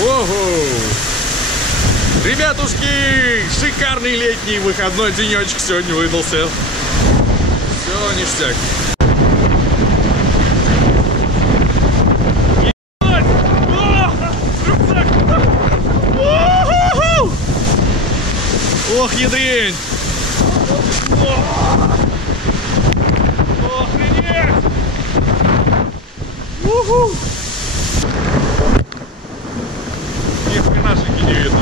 Ого! Ребятушки, шикарный летний выходной денечек сегодня выдался. Все ништяк. Ох, ядрень! Охренеть! Уху! Ни хренашеньки не видно.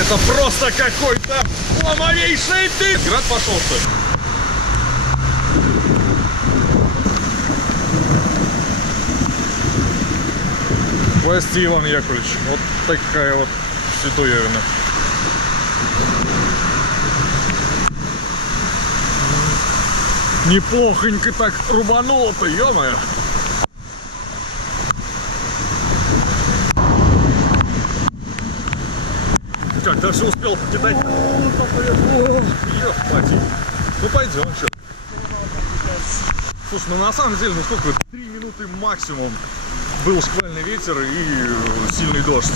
Это просто какой-то ломовейший ты! Град пошел, что ли? Власти Иван Яковлевич. Вот такая вот ситуевина. Неплохонько так рубануло-то, ё-моё. Как, даже успел покидать? Ну пойдем, что. Слушай, ну на самом деле, ну сколько, 3 минуты максимум был шквальный ветер и сильный дождь.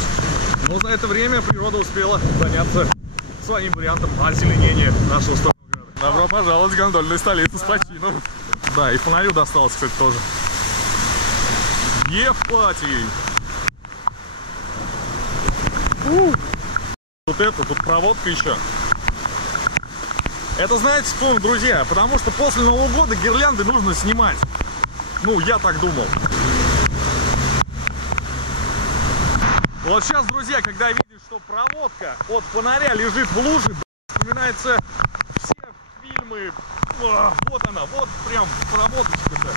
Но за это время природа успела заняться своим вариантом озеленения нашего Старого Града. Добро пожаловать в гондольную столицу с почином. Да, и фонарю досталось, кстати, тоже. Евпатий! Тут проводка еще. Это, знаете, что, друзья, потому что после Нового года гирлянды нужно снимать. Ну, я так думал. Вот сейчас, друзья, когда видишь, что проводка от фонаря лежит в луже, вспоминаются все фильмы. Вот она, вот прям проводочка-то.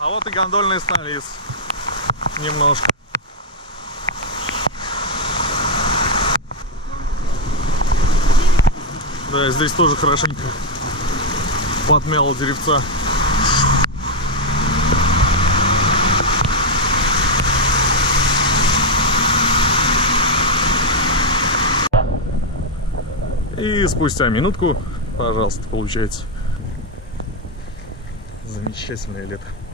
А вот и гондольная столица. Немножко. Да, здесь тоже хорошенько подмяло деревца. И спустя минутку, пожалуйста, получается замечательное лето.